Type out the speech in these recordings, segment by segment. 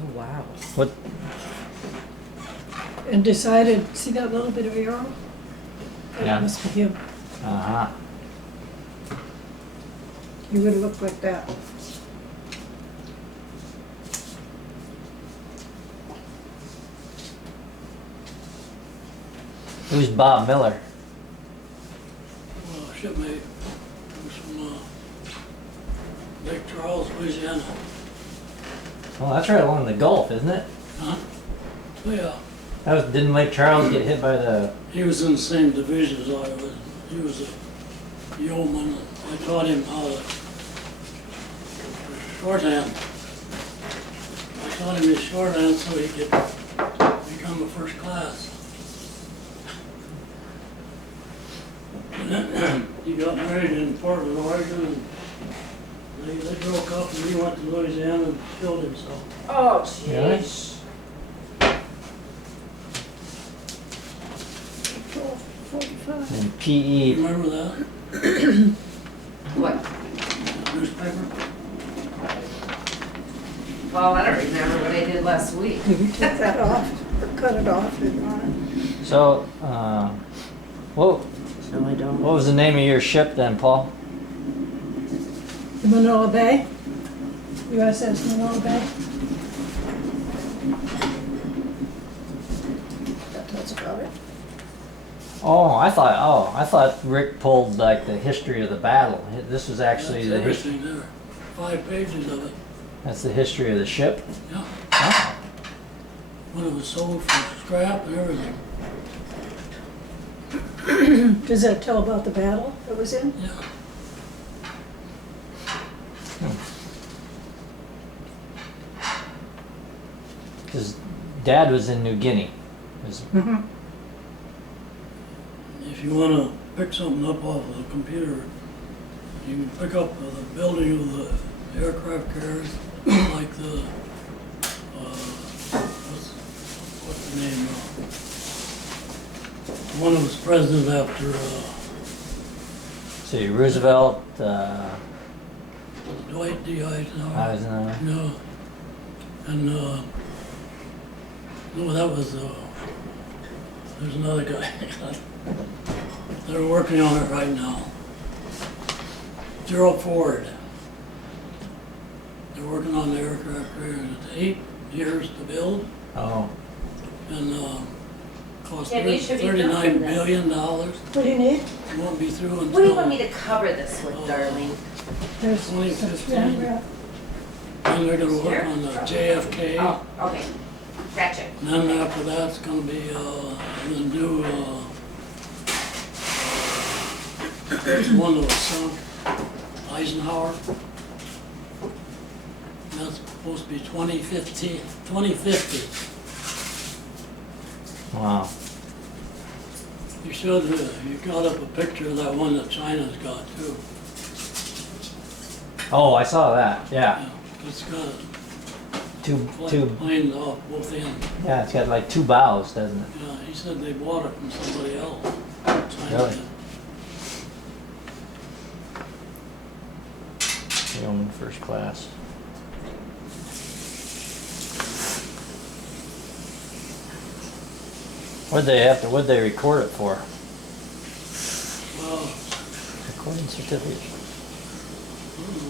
Oh, wow. What? And decided, see that little bit of arrow? That Yeah. must be him. Uh-huh. He would look like that. Who's Bob Miller? Shipmate. Who's from Lake Charles, Louisiana. Well, that's right along the Gulf, isn't it? Huh? Oh, yeah. Didn't Lake Charles get hit by the... He was in the same division as I was. He was a yeoman. I taught him how to shorthand. I taught him his shorthand so he could become a first class. He got married in Portland, Oregon, and they broke up, and he went to Louisiana and killed himself. Oh, Really? jeez. 45. And You PE? remember that What? newspaper? Well, I don't remember what I did last week. You took that off, or cut it off, didn't you? So, what No, I don't. was the name of your ship then, Paul? The Manila Bay? USS Manila Bay? That tells about it. Oh, I thought Rick pulled like the history of the battle. This was actually That's the history. everything there. 5 pages of it. That's the history of the ship. Yeah. Oh. When it was sold for scrap and everything. Does that tell about the battle it was in? Yeah. His dad was in New Guinea. Mm-hmm. If you want to pick something up off of the computer, you can pick up the building of the aircraft carriers, like the, what's the name? One that was president after See, Roosevelt, Dwight D. Eisenhower. Eisenhower. No. And, no, that was, there's another guy. They're working on it right now. Gerald Ford. They're working on the aircraft carrier. It's 8 years to build Oh, and cost Yeah, we should be $39 filming this. billion. What do you need? It won't be through until. What do you want me to cover this with, Darlene? There's 2015. And they're gonna work on the JFK. Oh, okay. Gotcha. And then after that, it's gonna be the new, there's one that was sunk, Eisenhower. And that's supposed to be 2050. wow. You should, you got up a picture of that one that China's got too. Oh, I saw that. Yeah, Yeah, it's got two. planes off both ends. Yeah, it's got like 2 bows, doesn't it? Yeah, he said they bought it from somebody else. China Really? did. Yeoman first class. What'd they record it for? Well, Recording certificate.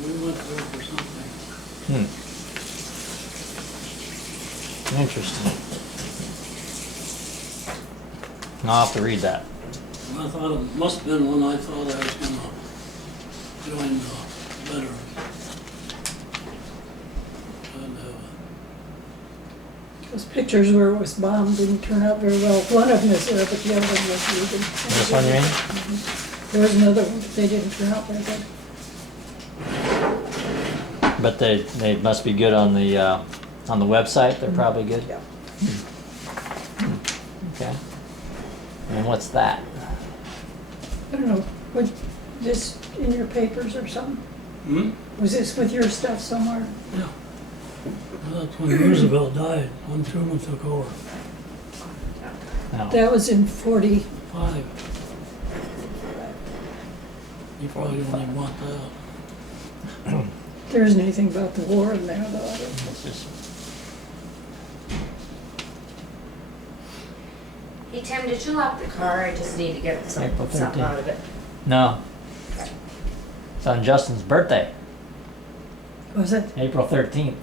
we went there for something. Interesting. I'll have to read that. I thought it must have been when I thought I was gonna join the veterans. And, Those pictures where it was bombed didn't turn out very well. One of them is there, but the other one was really good. This one you mean? There was another one, but they didn't turn out very good. But they must be good on the website. They're probably good. Yeah. Okay. And what's that? I don't know, was this in your papers or something? Was this with your stuff somewhere? yeah. Well, that's when Roosevelt died, when Truman took over. No. That was in 40. 5. You probably don't even want that. There isn't anything about the war in there, though. I don't- It's just Hey Tim, did you lock the car? I just need to get April something 13th. out of it. No. It's on Justin's birthday, Was it? April 13th.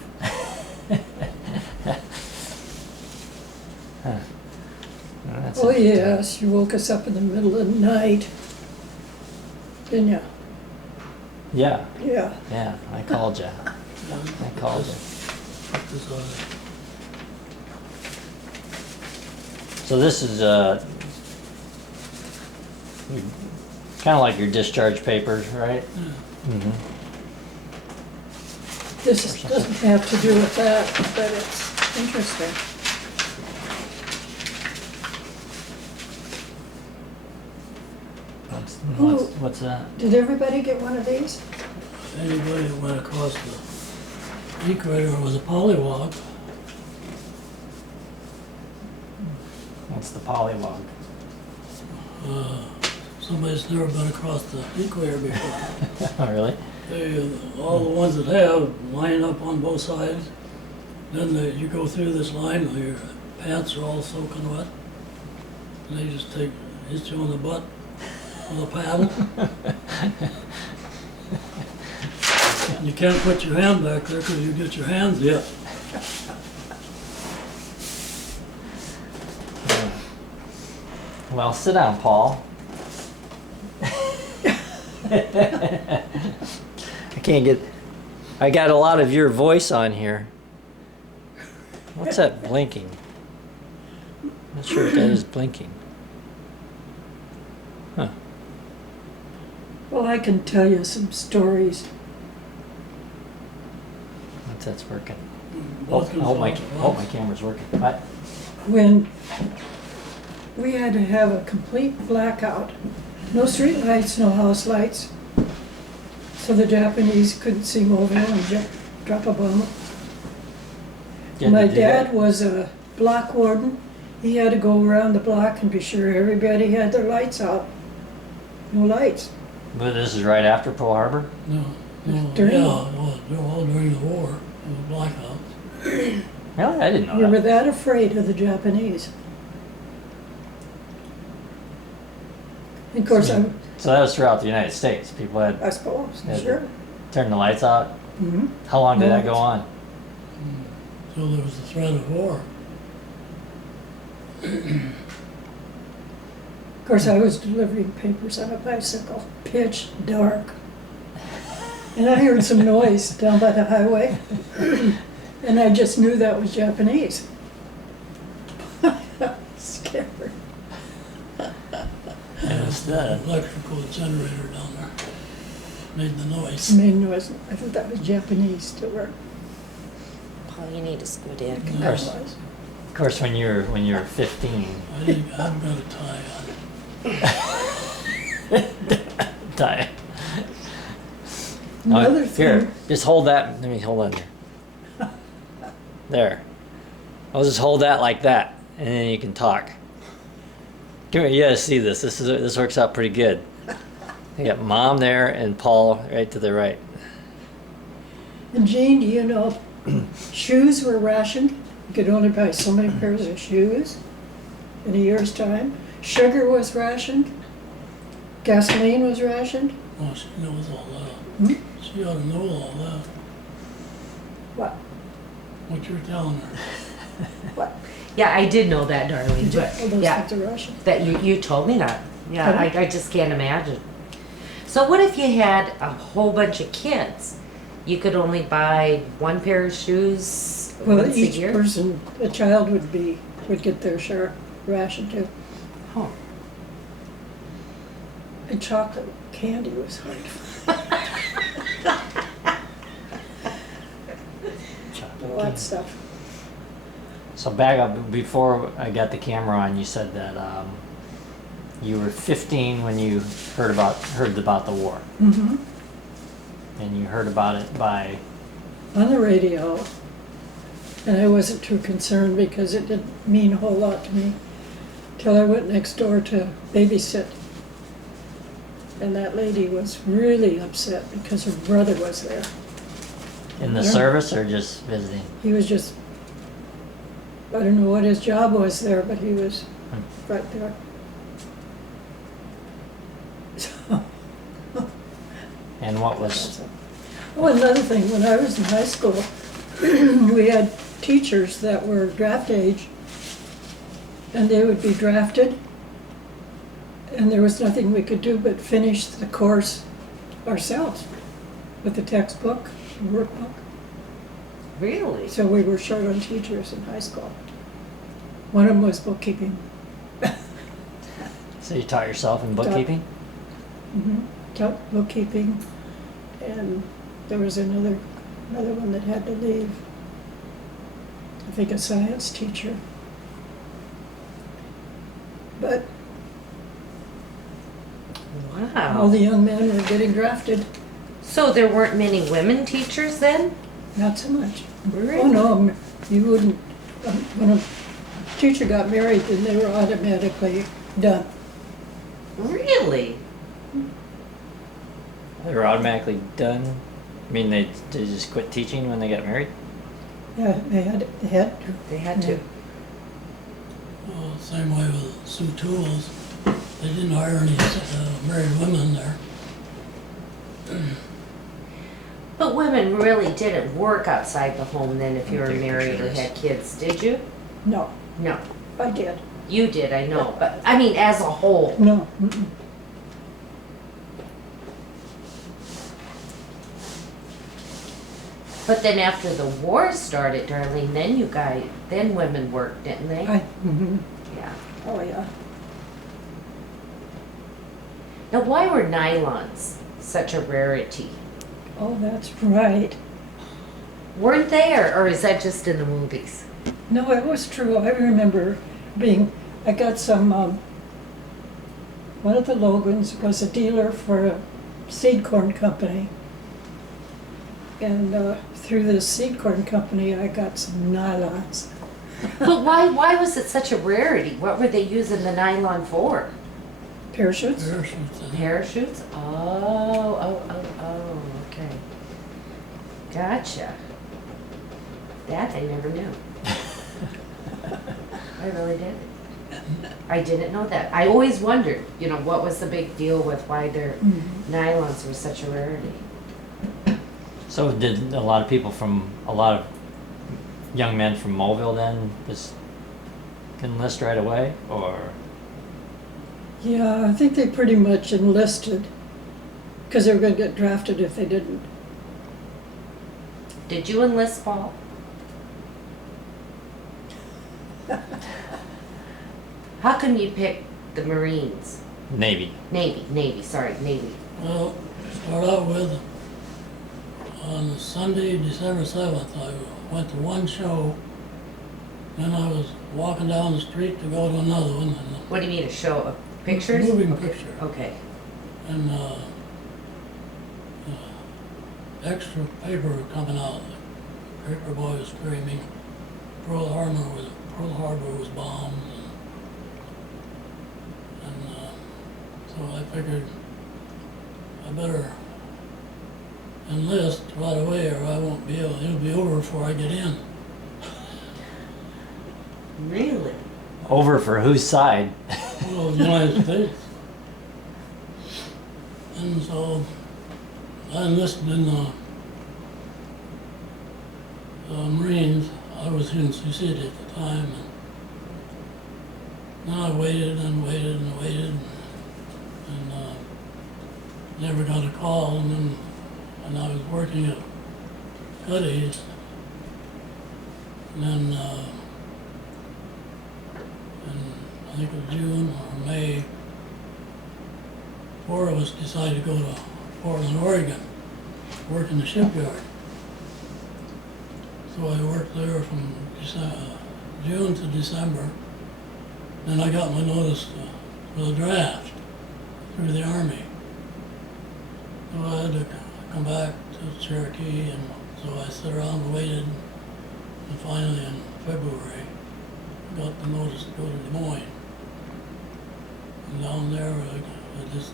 Huh. Well, that's Oh, interesting. yes, you woke us up in the middle of the night. Didn't you? Yeah, Yeah. yeah, I called you. I called you. This, So this is kind of like your discharge papers, right? Mm-hmm. Doesn't have to do with that, but it's interesting. What's that? Did everybody get one of these? Anybody that went across the equator was a pollywog. What's the polywog? Somebody's never been across the equator before. Oh, really? All the ones that have line up on both sides. Then you go through this line, and your pants are all soaking wet. And they just hit you on the butt with a paddle. And you can't put your hand back there because you get your hands hit. Well, sit down, Paul. I got a lot of your voice on here. What's that blinking? Not sure if that is blinking. Huh. Well, I can tell you some stories. What's that's working? Both can Oh, my solve at once. camera's working. What? When we had to have a complete blackout, no street lights, no house lights, so the Japanese couldn't see over and drop a bomb. Yeah, My they do that? dad was a block warden. He had to go around the block and be sure everybody had their lights out. No lights. But this is right after Pearl Harbor? No, During- yeah, well, they were all during the war, it was blackouts. Really? I didn't know We were that. that afraid of the Japanese. And of course, So that was throughout the United States. People had I suppose, Yeah. sure. turned the lights out. Mhm. How long did No that go lights. on? So there was the threat of war. Of course, I was delivering papers on a bicycle, pitch dark. And I heard some noise down by the highway. And I just knew that was Japanese. Scared. It was the Electrical generator down there made the noise. Made noise. I thought that was Japanese to work. Paul, you need to scoot in. Yeah. That course. was. Of course, when you're 15. I haven't got a tie on. Die. Another Here, thing, just hold that. Let me hold on here. There. I'll just hold that like that, and then you can talk. Come here, you gotta see this. This works out pretty good. You got Mom there and Paul right to the right. and Jean, do you know, shoes were rationed. You could only buy so many pairs of shoes in a year's time. Sugar was rationed. Gasoline was rationed. Oh, she knows all that. Hmm? She ought to know all that, What? what you're telling her. What? Yeah, I did know that, Darlene, Did you, but, all those yeah, things are rationed? that you told me that. Yeah, Pardon? I just can't imagine. So what if you had a whole bunch of kids? You could only buy one pair of shoes Well, once a each year? person, a child would get their share ration too. Huh. And chocolate candy was hard. All that stuff. So back up before I got the camera on, you said that you were 15 when you heard about the war, Mm-hmm. and you heard about it by. On the radio. And I wasn't too concerned because it didn't mean a whole lot to me till I went next door to babysit. And that lady was really upset because her brother was there. In the Yeah. service or just visiting? He was just, I don't know what his job was there, but he was right there. So, And what was, oh, another thing, when I was in high school, we had teachers that were draft age, and they would be drafted, and there was nothing we could do but finish the course ourselves with the textbook, the workbook. Really? So we were short on teachers in high school. One of them was bookkeeping. so you taught yourself in bookkeeping? Taught bookkeeping, and there was another one that had to leave. I think a science teacher. But all Wow. the young men were getting drafted. So there weren't many women teachers then? Not so much. Really? Oh no, you wouldn't. When a teacher got married, then they were automatically done. Really? They were automatically done? I mean, they just quit teaching when they got married? Yeah, they had to. They had to. Well, same way with Sioux Tools. They didn't hire any married women there. But women really didn't work outside the home then if you were married or had kids, did you? No, No. I did. You did, I know. But I mean, as a whole. No. Mm-mm. But then after the war started, Darlene, then women worked, didn't they? Yeah. Oh yeah. Now, why were nylons such a rarity? Oh, that's right. Weren't they, or is that just in the movies? No, it was true. I remember I got some, one of the Logans was a dealer for a seed corn company. And through this seed corn company, I got some nylons. But why was it such a rarity? What were they using the nylon for? Parachutes? Parachutes. Parachutes? Oh, okay. Gotcha. That I never knew. I really did. I didn't know that. I always wondered, what was the big deal with why their nylons were such a rarity. So did a lot of young men from Mobile then just enlist right away, or? Yeah, I think they pretty much enlisted because they were going to get drafted if they didn't. Did you enlist, Paul? How come you picked the Marines? Navy. Navy, Navy. Well, start out with, on Sunday, December 7th, I went to one show, then I was walking down the street to go to another one. What do you mean, a show of pictures? Moving picture. Okay. And extra paper coming out. The paper boy was screaming, Pearl Harbor was bombed. And so I figured I better enlist right away or I won't be able, it'll be over before I get in. Really? Over for whose side? Well, the United States. And so I enlisted in the Marines. I was in Sioux City at the time. And then I waited and waited and waited and never got a call. And I was working at Cuddy's. And then I think it was June or May, 4 of us decided to go to Portland, Oregon, work in the shipyard. So I worked there from June to December. Then I got my notice for the draft through the Army. So I had to come back to Cherokee, and so I sat around and waited. And finally in February, I got the notice to go to Des Moines. And down there, I just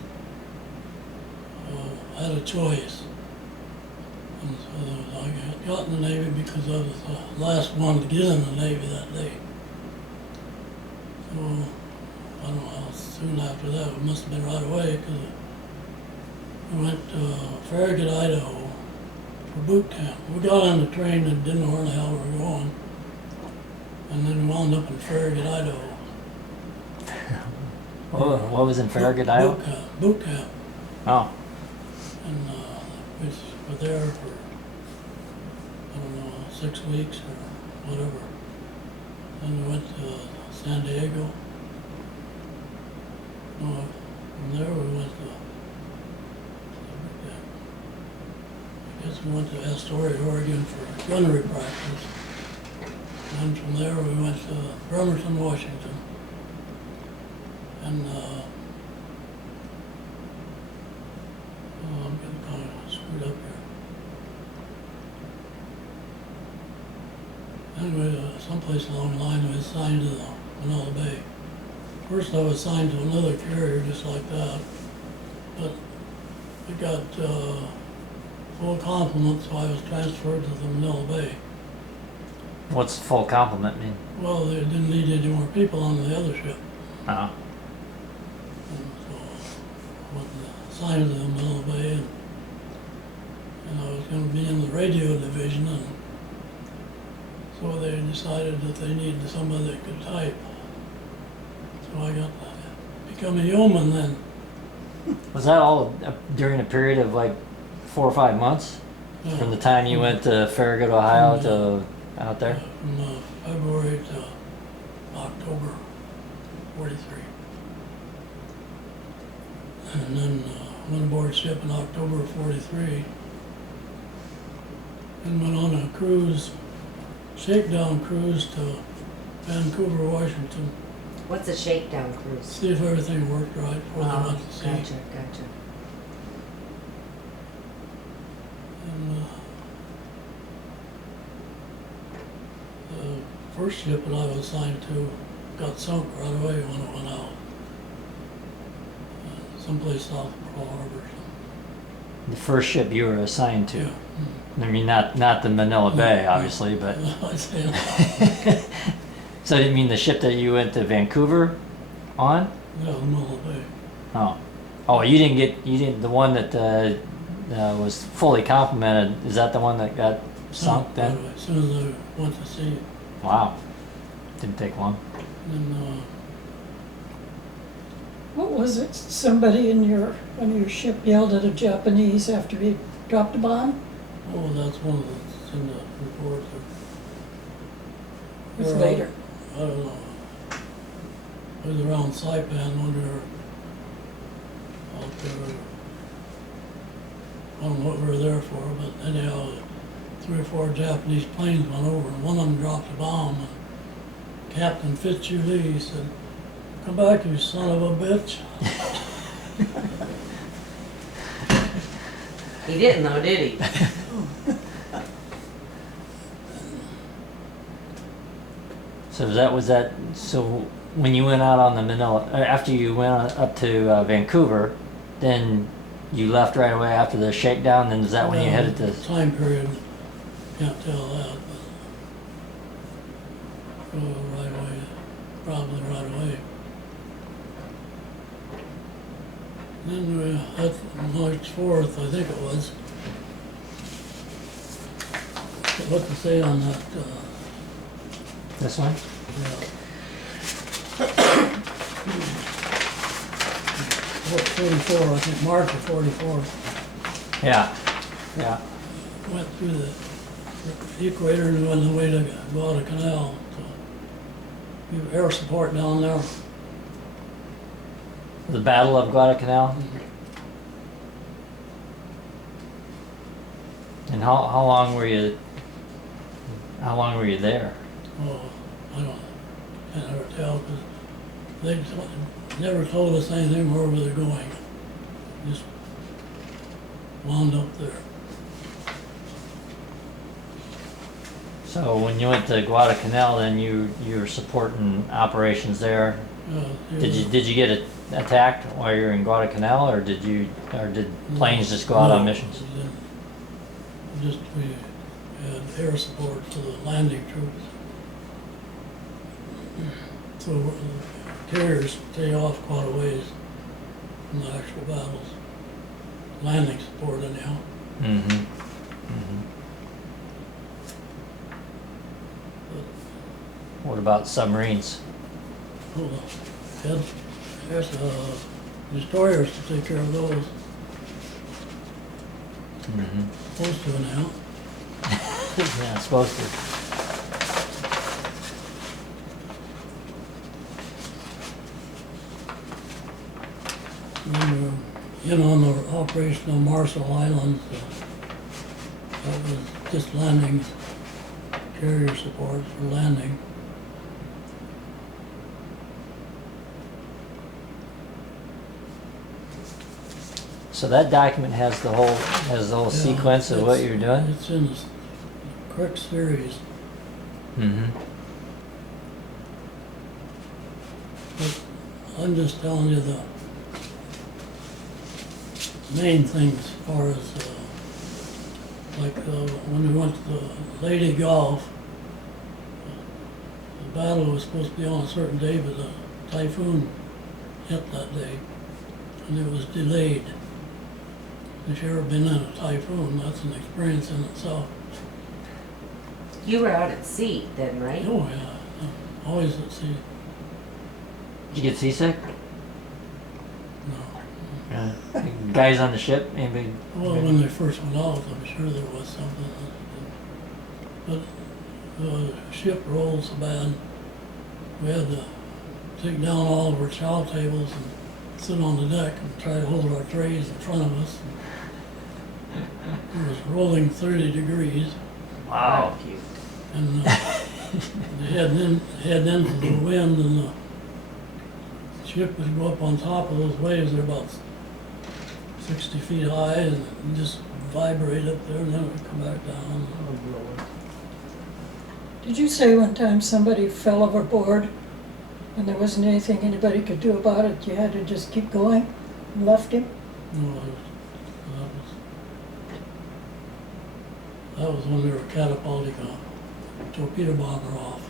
I had a choice. And so I got in the Navy because I was the last one to get in the Navy that day. So I don't know how soon after that, it must have been right away, because we went to Farragut, Idaho for boot camp. We got on the train and didn't know where the hell we were going, and then wound up in Farragut, Idaho. Oh, what was in Farragut, Iowa? Boot camp. Oh, And we were there for, I don't know, 6 weeks or whatever. Then we went to San Diego. No, from there we went to, I guess we went to Astoria, Oregon for gunnery practice. And from there we went to Bremerton, Washington. And I'm getting kind of screwed up here. Anyway, someplace along the line I was assigned to the Manila Bay. First I was assigned to another carrier just like that, but it got full complement, so I was transferred to the Manila Bay. what's full complement mean? Well, they didn't need any more people on the other ship. Oh, And so I went assigned to the Manila Bay, and I was going to be in the radio division, and so they decided that they needed somebody that could type. So I got to become a yeoman then. was that all during a period of like 4 or 5 months? Yeah. From the time you went to Farragut, Ohio to out there? From February to October '43. And then went aboard ship in October of '43 and went on a cruise, shakedown cruise to Vancouver, Washington, What's a shakedown cruise? see if everything worked right before they went to sea. Gotcha. And the first ship that I was assigned to got sunk right away when it went out. Someplace south of Pearl Harbor. The first ship you were assigned to? Yeah. I mean, not the Manila Bay, obviously, but. I say that. So you mean the ship that you went to Vancouver on? Yeah, the Manila Bay. Oh, oh, you didn't. The one that was fully complemented. Is that the one that got sunk Right then? away, as soon as I went to sea. Wow, didn't take long. And What was it? Somebody on your ship yelled at a Japanese after he dropped a bomb? oh, that's one of the in the report. It was Or, later. I don't know. It was around Saipan when we were out there. I don't know what we were there for, but anyhow, 3 or 4 Japanese planes went over, and one of them dropped a bomb. And Captain Fitzhugh said, "Come back, you son of a bitch." He didn't though, did he? So was that? So when you went out on the Manila, after you went up to Vancouver, then you left right away after the shakedown. Then is that when you headed to? Time period, can't tell that, but right away, probably right away. Then that's March 4th, I think it was. What to say on that? This one? Yeah. 44, I think March of 44. Yeah, yeah. Went through the equator and went away to Guadalcanal. So we have air support down there. The Battle of Guadalcanal. And how long were you? How long were you there? Oh, can't ever tell because they never told us anything where we were going. Just wound up there. So when you went to Guadalcanal, then you were supporting operations there. Did you get attacked while you were in Guadalcanal, or did planes just go out on missions? Just we had air support for the landing troops. So carriers take off quite a ways from the actual battles. Landing support anyhow. Mm-hmm. Mm-hmm. What about submarines? Well, there's destroyers to take care of those. Mm-hmm. Supposed to anyhow. Yeah, supposed to. And, on the operational Marshall Islands, that was just landing, carrier support for landing. So that document has the whole Yeah, sequence of what you're doing. It's in the correct series. Mm-hmm. But I'm just telling you the main things as far as, when we went to the Lady Gulf, the battle was supposed to be on a certain day, but the typhoon hit that day, and it was delayed. If you've ever been in a typhoon, that's an experience in itself. You were out at sea then, right? Oh, yeah, always at sea. Did you get seasick? No. Guys on the ship, anybody? Well, when they first went out, I'm sure there was something. But the ship rolled so bad, we had to take down all of our chow tables and sit on the deck and try to hold our trays in front of us. It was rolling 30 degrees, Wow. and head into the wind, and the ship would go up on top of those waves. They're about 60 feet high, and just vibrate up there, and then it would come back down. Did you say one time somebody fell overboard and there wasn't anything anybody could do about it? You had to just keep going and left him? No, that was when we were catapulting a torpedo bomber off.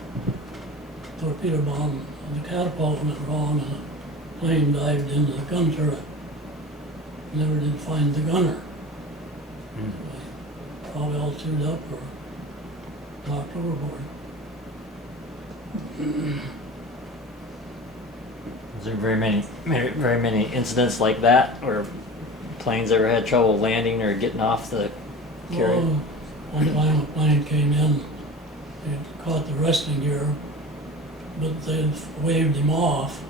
Torpedo bomb, the catapult went wrong, and the plane dived into the gun turret. Never did find the gunner. Probably all chewed up or knocked overboard. Is there very many incidents like that, where planes ever had trouble landing or getting off the carrier? Well, one time a plane came in, they caught the resting gear, but they waved him off.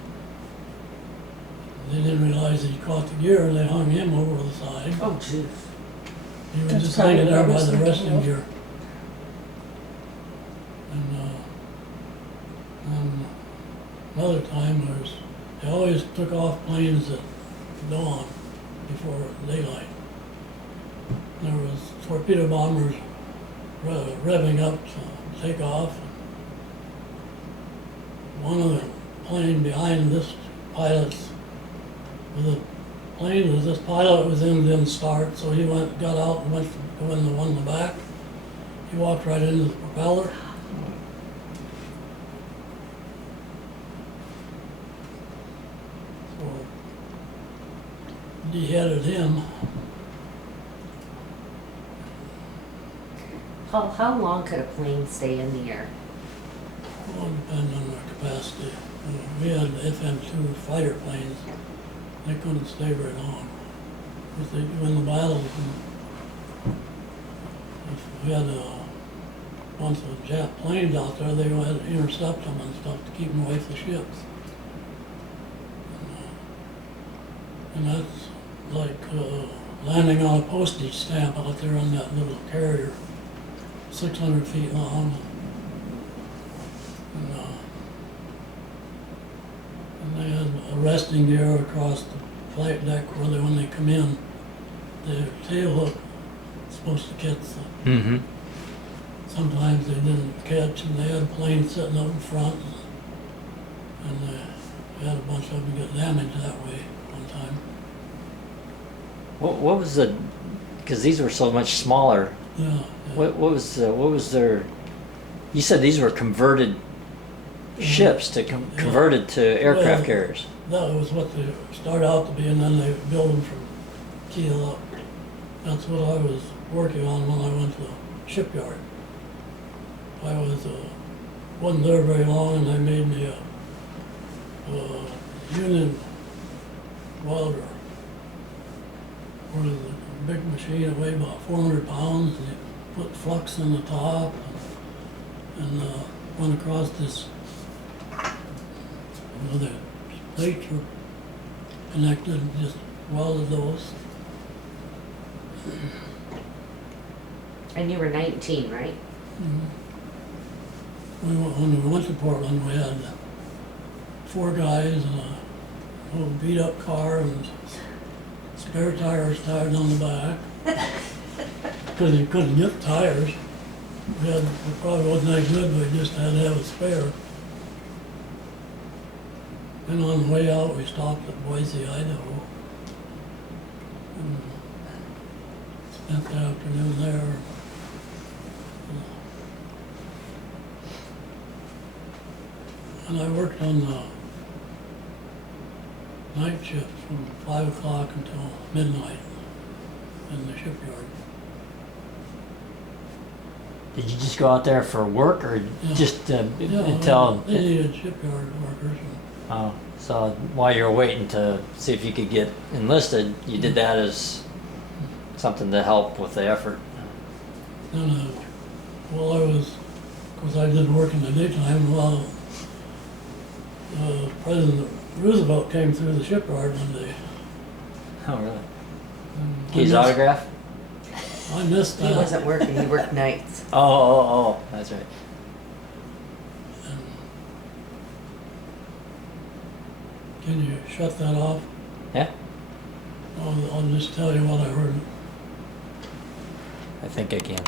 They didn't realize that he caught the gear, and they hung him over the side. Oh, jeez. He was That's just probably hanging there what I by was the thinking resting of. gear. And another time they always took off planes at dawn before daylight. There was torpedo bombers revving up to take off. One of the plane behind this pilot's, this pilot was in, didn't start, so he got out and went to go in the one in the back. He walked right into the propeller. So, deheaded him. How long could a plane stay in the air? Well, it depends on their capacity. We had FM-2 fighter planes. They couldn't stay very long. If they win the battles, and if we had a bunch of Jap planes out there, they had to intercept them and stuff to keep them away from the ships. And that's like landing on a postage stamp out there on that little carrier, 600 feet long. And they had a resting gear across the flight deck where when they come in, their tail hook is supposed to catch them. Mm-hmm. Sometimes they didn't catch, and they had a plane sitting up in front, and they had a bunch of them get damaged that way one time. What was the? Because these were so much smaller. Yeah. What was their? You said these were converted ships to converted to aircraft Well, carriers. That was what they started out to be, and then they built them from keel up. That's what I was working on when I went to the shipyard. I wasn't there very long, and they made me a Union welder. Where a big machine that weighed about 400 pounds, and you put flux in the top, and went across this, the plates were connected, and just welded those. And you were 19, right? When we went to Portland, we had 4 guys and a little beat-up car and spare tires tied on the back. Because you couldn't get tires. It probably wasn't that good, but we just had to have a spare. And on the way out, we stopped at Boise, Idaho. And spent the afternoon there. And I worked on the night shift from 5 o'clock until midnight in the shipyard. Did you just go out there for work, or Yeah. just Yeah, until? they needed shipyard workers. Oh, so while you were waiting to see if you could get enlisted, you did that as something to help with the effort. And while I was, of course I did work in the daytime, while President Roosevelt came through the shipyard one day. Oh, really? And His autograph? I missed He that. wasn't working, he worked nights. Oh, that's right. And can you shut that off? Yeah, I'll just tell you what I heard. I think I can.